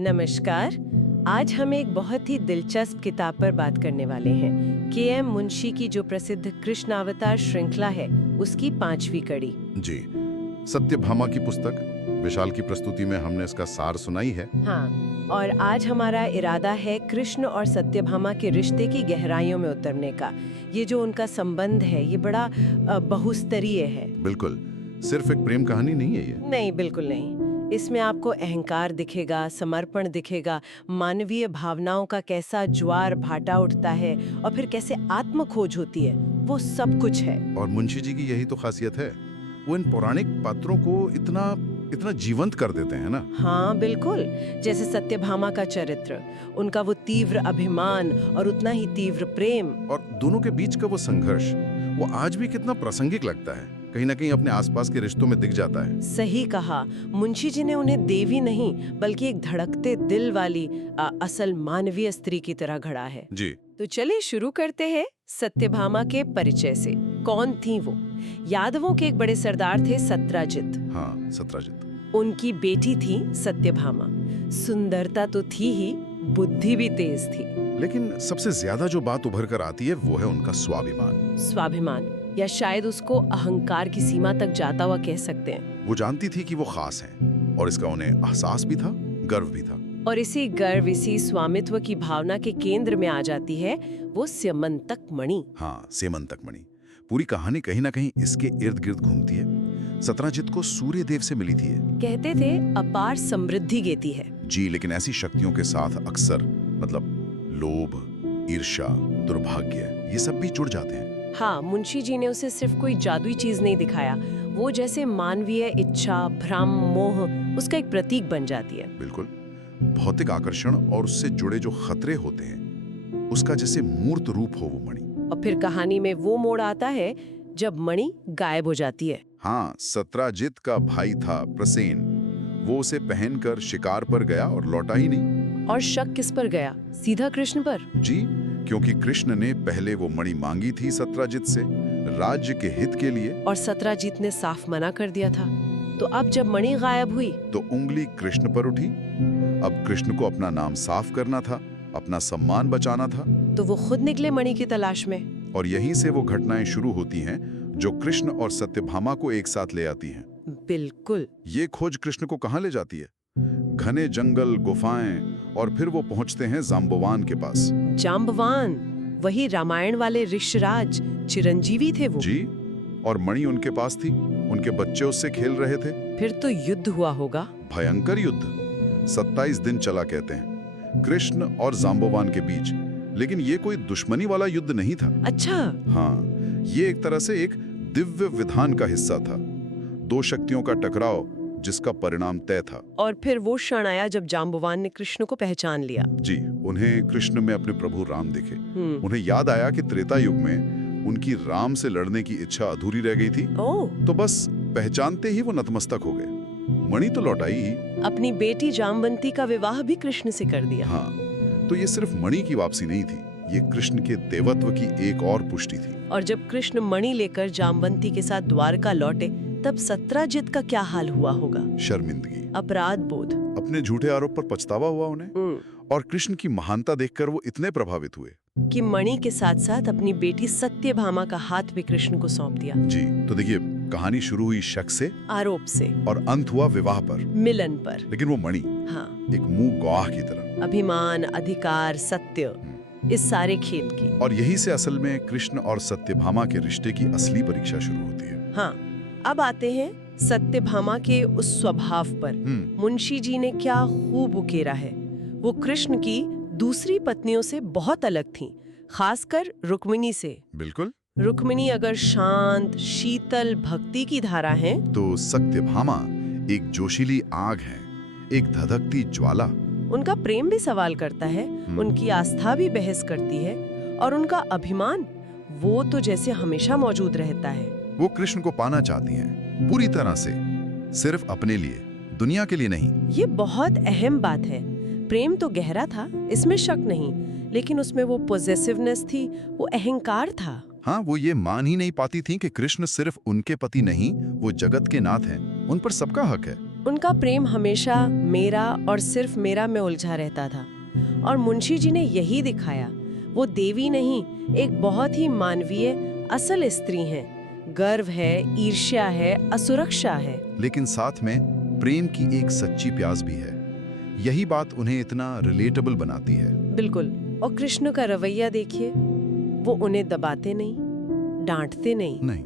नमस्कार। आज हम एक बहुत ही दिलचस्प किताब पर बात करने वाले हैं। के.एम. मुंशी की जो प्रसिद्ध कृष्ण अवतार श्रृंखला है, उसकी 5वीं कड़ी। जी, सत्यभामा की पुस्तक विशाल की प्रस्तुति में हमने इसका सार सुनाई है। हाँ, और आज हमारा इरादा है कृष्ण और सत्यभामा के रिश्ते की गहराइयों में उतरने का। ये जो उनका संबंध है, ये बड़ा बहुस्तरीय है। बिल्कुल, सिर्फ एक प्रेम कहानी नहीं है ये। नहीं, बिल्कुल नहीं। इसमें आपको अहंकार दिखेगा, समर्पण दिखेगा, मानवीय भावनाओं का कैसा ज्वार भाटा उठता है और फिर कैसे आत्म खोज होती है, वो सब कुछ है। और मुंशी जी की यही तो खासियत है, वो इन पौराणिक पात्रों को इतना जीवंत कर देते हैं ना। हाँ बिल्कुल, जैसे सत्यभामा का चरित्र, उनका वो तीव्र अभिमान और उतना ही तीव्र प्रेम। और दोनों के बीच का वो संघर्ष, वो आज भी कितना प्रासंगिक लगता है। कहीं ना कहीं अपने आसपास के रिश्तों में दिख जाता है। सही कहा। मुंशी जी ने उन्हें देवी नहीं बल्कि एक धड़कते दिल वाली असल मानवीय स्त्री की तरह घड़ा है। जी, तो चलिए शुरू करते हैं सत्यभामा के परिचय से। कौन थी वो? यादवों के एक बड़े सरदार थे सत्राजित। हाँ, सत्राजित। उनकी बेटी थी सत्यभामा। सुंदरता तो थी ही, बुद्धि भी तेज थी। लेकिन सबसे ज्यादा जो बात उभर कर आती है वो है उनका स्वाभिमान। स्वाभिमान, या शायद उसको अहंकार की सीमा तक जाता हुआ कह सकते हैं। वो जानती थी कि वो खास है और इसका उन्हें एहसास भी था, गर्व भी था। और इसी गर्व, इसी स्वामित्व की भावना के केंद्र में आ जाती है वो स्यमंतक मणि। हाँ, सेमंतक मणि। पूरी कहानी कहीं ना कहीं इसके इर्द गिर्द घूमती है। सत्राजित को सूर्य देव से मिली थी ये। कहते थे अपार समृद्धि देती है। जी, लेकिन ऐसी शक्तियों के साथ अक्सर लोभ, ईर्ष्या, दुर्भाग्य, ये सब भी जुड़ जाते हैं। हाँ, मुंशी जी ने उसे सिर्फ कोई जादुई चीज नहीं दिखाया, वो जैसे मानवीय इच्छा, भ्रम, मोह उसका एक प्रतीक बन जाती है। बिल्कुल, भौतिक आकर्षण और उससे जुड़े जो खतरे होते हैं, उसका जैसे मूर्त रूप हो वो मणि। और फिर कहानी में वो मोड़ आता है जब मणि गायब हो जाती है। हाँ, सत्राजित का भाई था प्रसेन, वो उसे पहनकर शिकार पर गया और लौटा ही नहीं। और शक किस पर गया? सीधा कृष्ण पर। जी, क्योंकि कृष्ण ने पहले वो मणि मांगी थी सत्राजित से, राज्य के हित के लिए। और सत्राजित ने साफ मना कर दिया था। तो अब जब मणि गायब हुई तो उंगली कृष्ण पर उठी। अब कृष्ण को अपना नाम साफ करना था, अपना सम्मान बचाना था। तो वो खुद निकले मणि की तलाश में। और यहीं से वो घटनाएं शुरू होती हैं जो कृष्ण और सत्यभामा को एक साथ ले आती हैं। बिल्कुल। ये खोज कृष्ण को कहाँ ले जाती है? घने जंगल, गुफाएं, और फिर वो पहुंचते हैं जाम्बवान के पास। जाम्बवान, वही रामायण वाले ऋषराज, चिरंजीवी थे वो। जी, और मणि उनके पास थी, उनके बच्चे उससे खेल रहे थे। फिर तो युद्ध हुआ होगा। भयंकर युद्ध, 27 दिन चला कहते हैं, कृष्ण और जाम्बवान के बीच। लेकिन ये कोई दुश्मनी वाला युद्ध नहीं था। अच्छा। हाँ, ये एक तरह से एक दिव्य विधान का हिस्सा था, दो शक्तियों का टकराव जिसका परिणाम तय था। और फिर वो क्षण आया जब जाम्बवान ने कृष्ण को पहचान लिया। जी, उन्हें कृष्ण में अपने प्रभु राम दिखे। उन्हें याद आया कि त्रेता युग में उनकी राम से लड़ने की इच्छा अधूरी रह गई थी। ओह। तो बस पहचानते ही वो नतमस्तक हो गए। मणि तो लौटाई ही। अपनी बेटी जामवंती का विवाह भी कृष्ण से कर दिया। हाँ, तो ये सिर्फ मणि की वापसी नहीं थी, ये कृष्ण के देवत्व की एक और पुष्टि थी। और जब कृष्ण मणि लेकर जामवंती के साथ द्वारका लौटे, तब सत्राजित का क्या हाल हुआ होगा? शर्मिंदगी, अपराध बोध, अपने झूठे आरोप पर पछतावा हुआ उन्हें। और कृष्ण की महानता देखकर वो इतने प्रभावित हुए कि मणि के साथ साथ अपनी बेटी सत्यभामा का हाथ भी कृष्ण को सौंप दिया। जी, तो देखिए, कहानी शुरू हुई शक से, आरोप से, और अंत हुआ विवाह पर, मिलन पर। लेकिन वो मणि, हाँ, एक मुंह गवाह की तरह। अभिमान, अधिकार, सत्य, इस सारे खेल की। और यही से असल में कृष्ण और सत्यभामा के रिश्ते की असली परीक्षा शुरू होती है। हाँ, अब आते हैं सत्यभामा के उस स्वभाव पर। मुंशी जी ने क्या खूब उकेरा है। वो कृष्ण की दूसरी पत्नियों से बहुत अलग थीं, खासकर रुक्मिणी से। बिल्कुल। रुक्मिणी अगर शांत, शीतल भक्ति की धारा है, तो सत्यभामा एक जोशीली आग है, एक धधकती ज्वाला। उनका प्रेम भी सवाल करता है, उनकी आस्था भी बहस करती है, और उनका अभिमान, वो तो जैसे हमेशा मौजूद रहता है। वो कृष्ण को पाना चाहती हैं, पूरी तरह से, सिर्फ अपने लिए, दुनिया के लिए नहीं। ये बहुत अहम बात है। प्रेम तो गहरा था, इसमें शक नहीं, लेकिन उसमें वो पॉसेसिवनेस थी, वो अहंकार था। हाँ, वो ये मान ही नहीं पाती थी कि कृष्ण सिर्फ उनके पति नहीं, वो जगत के नाथ हैं, उन पर सबका हक है। उनका प्रेम हमेशा मेरा और सिर्फ मेरा में उलझा रहता था और मुंशी जी ने यही दिखाया। वो देवी नहीं, एक बहुत ही मानवीय असल स्त्री हैं। गर्व है, ईर्ष्या है, असुरक्षा है, लेकिन साथ में प्रेम की एक सच्ची प्यास भी है। यही बात उन्हें इतना रिलेटेबल बनाती है। बिल्कुल। और कृष्ण का रवैया देखिए, वो उन्हें दबाते नहीं, डांटते नहीं,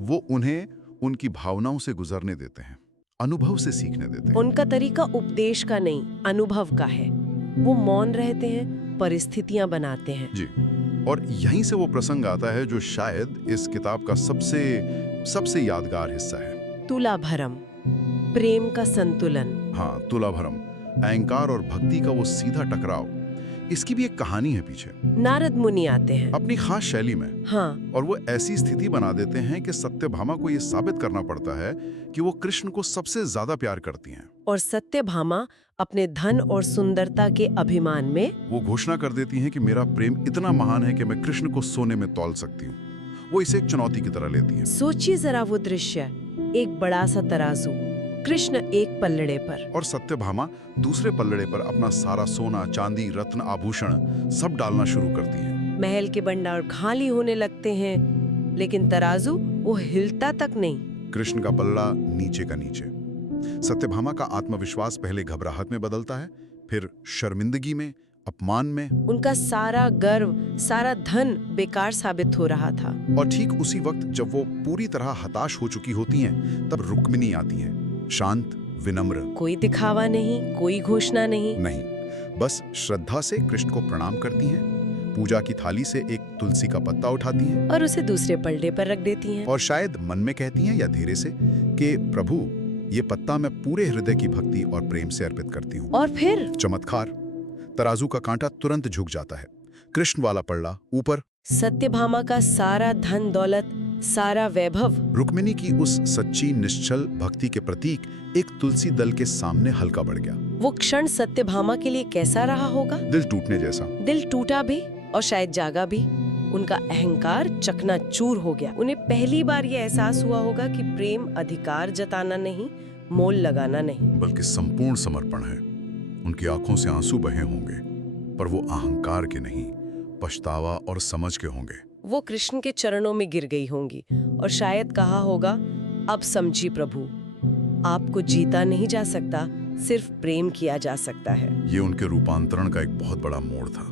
वो उन्हें उनकी भावनाओं से गुजरने देते हैं, अनुभव से सीखने देते हैं। उनका तरीका उपदेश का नहीं, अनुभव का है। वो मौन रहते हैं, परिस्थितियां बनाते हैं। जी, और यहीं से वो प्रसंग आता है जो शायद इस किताब का सबसे यादगार हिस्सा है। तुलाभरम, प्रेम का संतुलन। हाँ, तुलाभरम, अहंकार और भक्ति का वो सीधा टकराव। इसकी भी एक कहानी है पीछे। नारद मुनि आते हैं अपनी खास शैली में, हाँ, और वो ऐसी स्थिति बना देते हैं कि सत्यभामा को ये साबित करना पड़ता है कि वो कृष्ण को सबसे ज्यादा प्यार करती हैं। और सत्यभामा अपने धन और सुंदरता के अभिमान में वो घोषणा कर देती हैं कि मेरा प्रेम इतना महान है कि मैं कृष्ण को सोने में तौल सकती हूँ। वो इसे एक चुनौती की तरह लेती हैं। सोचिए जरा वो दृश्य, एक बड़ा सा तराजू, कृष्ण एक पल्लड़े पर और सत्यभामा दूसरे पल्लड़े पर अपना सारा सोना, चांदी, रत्न, आभूषण सब डालना शुरू करती हैं। महल के भंडार खाली होने लगते हैं, लेकिन तराजू वो हिलता तक नहीं। कृष्ण का पल्ला नीचे का नीचे। सत्यभामा का आत्मविश्वास पहले घबराहट में बदलता है, फिर शर्मिंदगी में, अपमान में। उनका सारा गर्व, सारा धन बेकार साबित हो रहा था। और ठीक उसी वक्त जब वो पूरी तरह हताश हो चुकी होती हैं, तब रुक्मिणी आती हैं, शांत, विनम्र। कोई दिखावा नहीं, कोई घोषणा नहीं, बस श्रद्धा से कृष्ण को प्रणाम करती हैं, पूजा की थाली से एक तुलसी का पत्ता उठाती हैं और उसे दूसरे पल्ले पर रख देती हैं। और शायद मन में कहती हैं या धीरे से कि प्रभु, ये पत्ता मैं पूरे हृदय की भक्ति और प्रेम से अर्पित करती हूँ। और फिर चमत्कार, तराजू का कांटा तुरंत झुक जाता है, कृष्ण वाला पल्ला ऊपर। सत्यभामा का सारा धन दौलत, सारा वैभव रुक्मिणी की उस सच्ची निश्चल भक्ति के प्रतीक एक तुलसी दल के सामने हल्का बढ़ गया। वो क्षण सत्यभामा के लिए कैसा रहा होगा? दिल टूटने जैसा। दिल टूटा भी और शायद जागा भी। उनका अहंकार चकनाचूर हो गया। उन्हें पहली बार ये एहसास हुआ होगा कि प्रेम अधिकार जताना नहीं, मोल लगाना नहीं, बल्कि संपूर्ण समर्पण है। उनकी आंखों से आंसू बहे होंगे, पर वो अहंकार के नहीं, पछतावा और समझ के होंगे। वो कृष्ण के चरणों में गिर गई होंगी और शायद कहा होगा, अब समझी प्रभु, आपको जीता नहीं जा सकता, सिर्फ प्रेम किया जा सकता है। ये उनके रूपांतरण का एक बहुत बड़ा मोड़ था।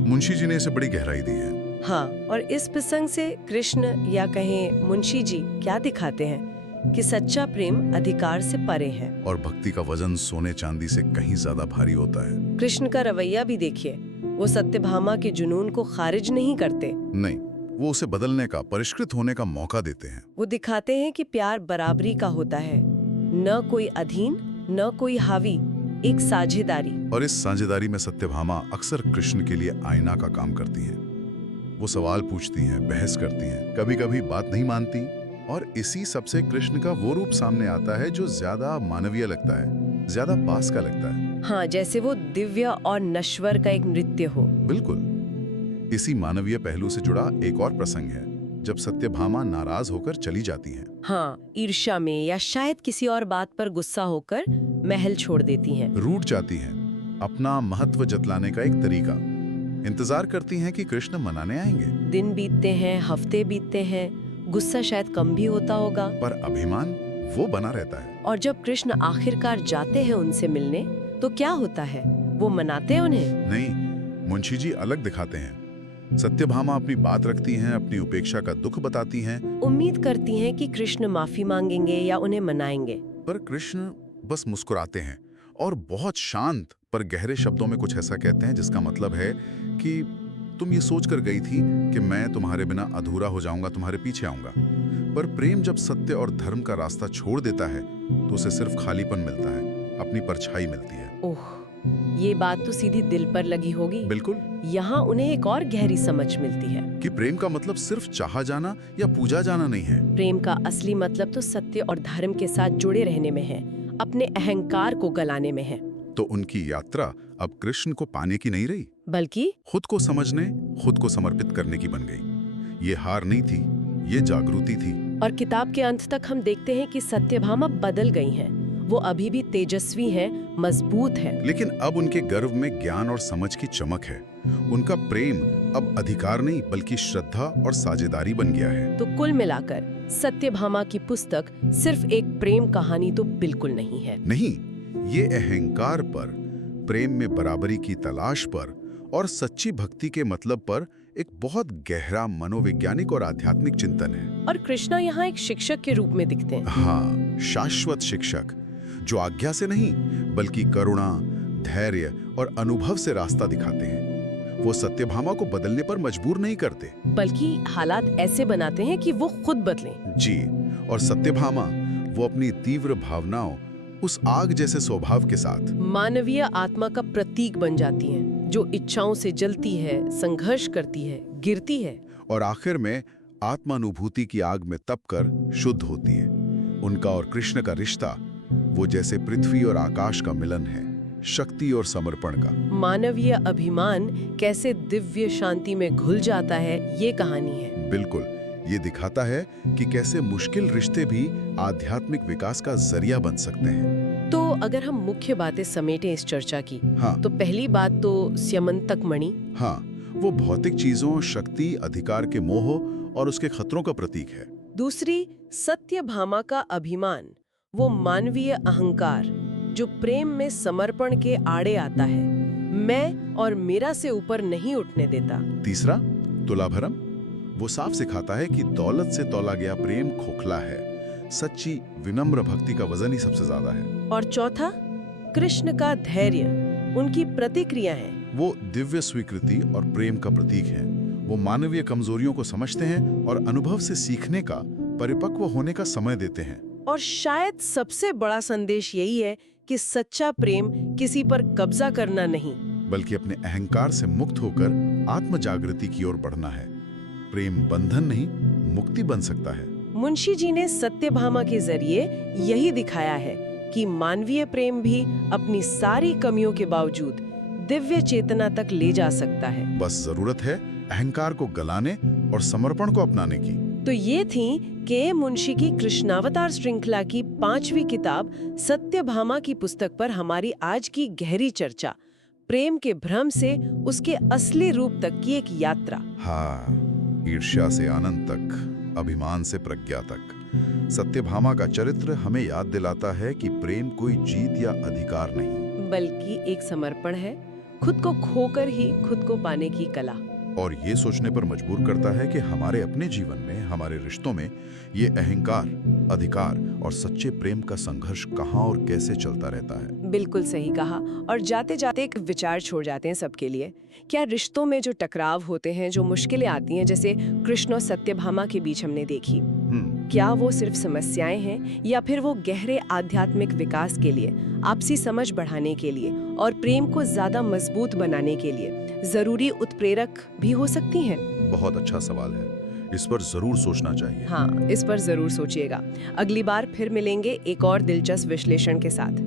मुंशी जी ने इसे बड़ी गहराई दी है। हाँ, और इस प्रसंग से कृष्ण या कहें मुंशी जी क्या दिखाते हैं कि सच्चा प्रेम अधिकार से परे है और भक्ति का वजन सोने चांदी से कहीं ज्यादा भारी होता है। कृष्ण का रवैया भी देखिए, वो सत्यभामा के जुनून को खारिज नहीं करते, नहीं, वो उसे बदलने का, परिष्कृत होने का मौका देते हैं। वो दिखाते हैं कि प्यार बराबरी का होता है, न कोई अधीन न कोई हावी, एक साझेदारी। और इस साझेदारी में सत्यभामा अक्सर कृष्ण के लिए आईना का काम करती हैं। वो सवाल पूछती हैं, बहस करती हैं, कभी कभी बात नहीं मानती, और इसी सबसे कृष्ण का वो रूप सामने आता है जो ज्यादा मानवीय लगता है, ज्यादा पास का लगता है। हाँ, जैसे वो दिव्य और नश्वर का एक नृत्य हो। बिल्कुल। इसी मानवीय पहलू से जुड़ा एक और प्रसंग है जब सत्यभामा नाराज होकर चली जाती हैं। हाँ, ईर्ष्या में या शायद किसी और बात पर गुस्सा होकर महल छोड़ देती हैं। रूठ जाती हैं, अपना महत्व जतलाने का एक तरीका। इंतजार करती हैं कि कृष्ण मनाने आएंगे। दिन बीतते हैं, हफ्ते बीतते हैं, गुस्सा शायद कम भी होता होगा, पर अभिमान वो बना रहता है। और जब कृष्ण आखिरकार जाते हैं उनसे मिलने, तो क्या होता है? वो मनाते हैं उन्हें? नहीं, मुंशी जी अलग दिखाते हैं। सत्यभामा अपनी बात रखती हैं, अपनी उपेक्षा का दुख बताती हैं, उम्मीद करती हैं कि कृष्ण माफी मांगेंगे या उन्हें मनाएंगे। पर कृष्ण बस मुस्कुराते हैं और बहुत शांत पर गहरे शब्दों में कुछ ऐसा कहते हैं जिसका मतलब है कि तुम ये सोचकर गई थी कि मैं तुम्हारे बिना अधूरा हो जाऊंगा, तुम्हारे पीछे आऊंगा। पर प्रेम जब सत्य और धर्म का रास्ता छोड़ देता है तो उसे सिर्फ खालीपन मिलता है, अपनी परछाई मिलती है। ओह, ये बात तो सीधी दिल पर लगी होगी। बिल्कुल। यहाँ उन्हें एक और गहरी समझ मिलती है कि प्रेम का मतलब सिर्फ चाहा जाना या पूजा जाना नहीं है। प्रेम का असली मतलब तो सत्य और धर्म के साथ जुड़े रहने में है, अपने अहंकार को गलाने में है। तो उनकी यात्रा अब कृष्ण को पाने की नहीं रही, बल्कि खुद को समझने, खुद को समर्पित करने की बन गई। ये हार नहीं थी, ये जागृति थी। और किताब के अंत तक हम देखते हैं कि सत्यभामा बदल गई हैं वो अभी भी तेजस्वी हैं, मजबूत हैं। लेकिन अब उनके गर्व में ज्ञान और समझ की चमक है। उनका प्रेम अब अधिकार नहीं बल्कि श्रद्धा और साझेदारी बन गया है। तो कुल मिलाकर सत्यभामा की पुस्तक सिर्फ एक प्रेम कहानी तो बिल्कुल नहीं है। नहीं, ये अहंकार पर, प्रेम में बराबरी की तलाश पर और सच्ची भक्ति के मतलब पर एक बहुत गहरा मनोवैज्ञानिक और आध्यात्मिक चिंतन है। और कृष्णा यहाँ एक शिक्षक के रूप में दिखते हैं। हाँ, शाश्वत शिक्षक जो आज्ञा से नहीं बल्कि करुणा, धैर्य और अनुभव से रास्ता दिखाते हैं। वो सत्यभामा को बदलने पर मजबूर नहीं करते, बल्कि हालात ऐसे बनाते हैं कि वो खुद बदलें। जी। और सत्यभामा वो अपनी तीव्र भावनाओं, उस आग जैसे स्वभाव के साथ मानवीय आत्मा का प्रतीक बन जाती हैं, जो इच्छाओं से जलती है, संघर्ष करती है, गिरती है और आखिर में आत्मानुभूति की आग में तपकर शुद्ध होती है। उनका और कृष्ण का रिश्ता वो जैसे पृथ्वी और आकाश का मिलन है, शक्ति और समर्पण का। मानवीय अभिमान कैसे दिव्य शांति में घुल जाता है, ये कहानी है। बिल्कुल, ये दिखाता है कि कैसे मुश्किल रिश्ते भी आध्यात्मिक विकास का जरिया बन सकते हैं। तो अगर हम मुख्य बातें समेटें इस चर्चा की, हाँ। तो पहली बात तो स्यमंतक मणि। हाँ, वो भौतिक चीजों, शक्ति, अधिकार के मोह और उसके खतरों का प्रतीक है। दूसरी, सत्यभामा का अभिमान, वो मानवीय अहंकार जो प्रेम में समर्पण के आड़े आता है, मैं और मेरा से ऊपर नहीं उठने देता। तीसरा, तुलाभरम, वो साफ सिखाता है कि दौलत से तौला गया प्रेम खोखला है, सच्ची विनम्र भक्ति का वजन ही सबसे ज्यादा है। और चौथा, कृष्ण का धैर्य, उनकी प्रतिक्रिया है। वो दिव्य स्वीकृति और प्रेम का प्रतीक है। वो मानवीय कमजोरियों को समझते हैं और अनुभव से सीखने का, परिपक्व होने का समय देते हैं। और शायद सबसे बड़ा संदेश यही है कि सच्चा प्रेम किसी पर कब्जा करना नहीं, बल्कि अपने अहंकार से मुक्त होकर आत्म जागृति की ओर बढ़ना है। प्रेम बंधन नहीं, मुक्ति बन सकता है। मुंशी जी ने सत्यभामा के जरिए यही दिखाया है कि मानवीय प्रेम भी अपनी सारी कमियों के बावजूद दिव्य चेतना तक ले जा सकता है। बस जरूरत है अहंकार को गलाने और समर्पण को अपनाने की। तो ये थी के मुंशी की कृष्णावतार श्रृंखला की 5वीं किताब सत्यभामा की पुस्तक पर हमारी आज की गहरी चर्चा। प्रेम के भ्रम से उसके असली रूप तक की एक यात्रा। हाँ, ईर्ष्या से आनंद तक, अभिमान से प्रज्ञा तक। सत्यभामा का चरित्र हमें याद दिलाता है कि प्रेम कोई जीत या अधिकार नहीं, बल्कि एक समर्पण है, खुद को खोकर ही खुद को पाने की कला। और ये सोचने पर मजबूर करता है कि हमारे अपने जीवन में, हमारे रिश्तों में ये अहंकार, अधिकार और सच्चे प्रेम का संघर्ष कहाँ और कैसे चलता रहता है। बिल्कुल सही कहा। और जाते जाते एक विचार छोड़ जाते हैं सबके लिए। क्या रिश्तों में जो टकराव होते हैं, जो मुश्किलें आती हैं, जैसे कृष्ण और सत्यभामा के बीच हमने देखी, क्या वो सिर्फ समस्याएं हैं या फिर वो गहरे आध्यात्मिक विकास के लिए, आपसी समझ बढ़ाने के लिए और प्रेम को ज्यादा मजबूत बनाने के लिए जरूरी उत्प्रेरक भी हो सकती हैं? बहुत अच्छा सवाल है, इस पर जरूर सोचना चाहिए। हाँ, इस पर जरूर सोचिएगा। अगली बार फिर मिलेंगे एक और दिलचस्प विश्लेषण के साथ।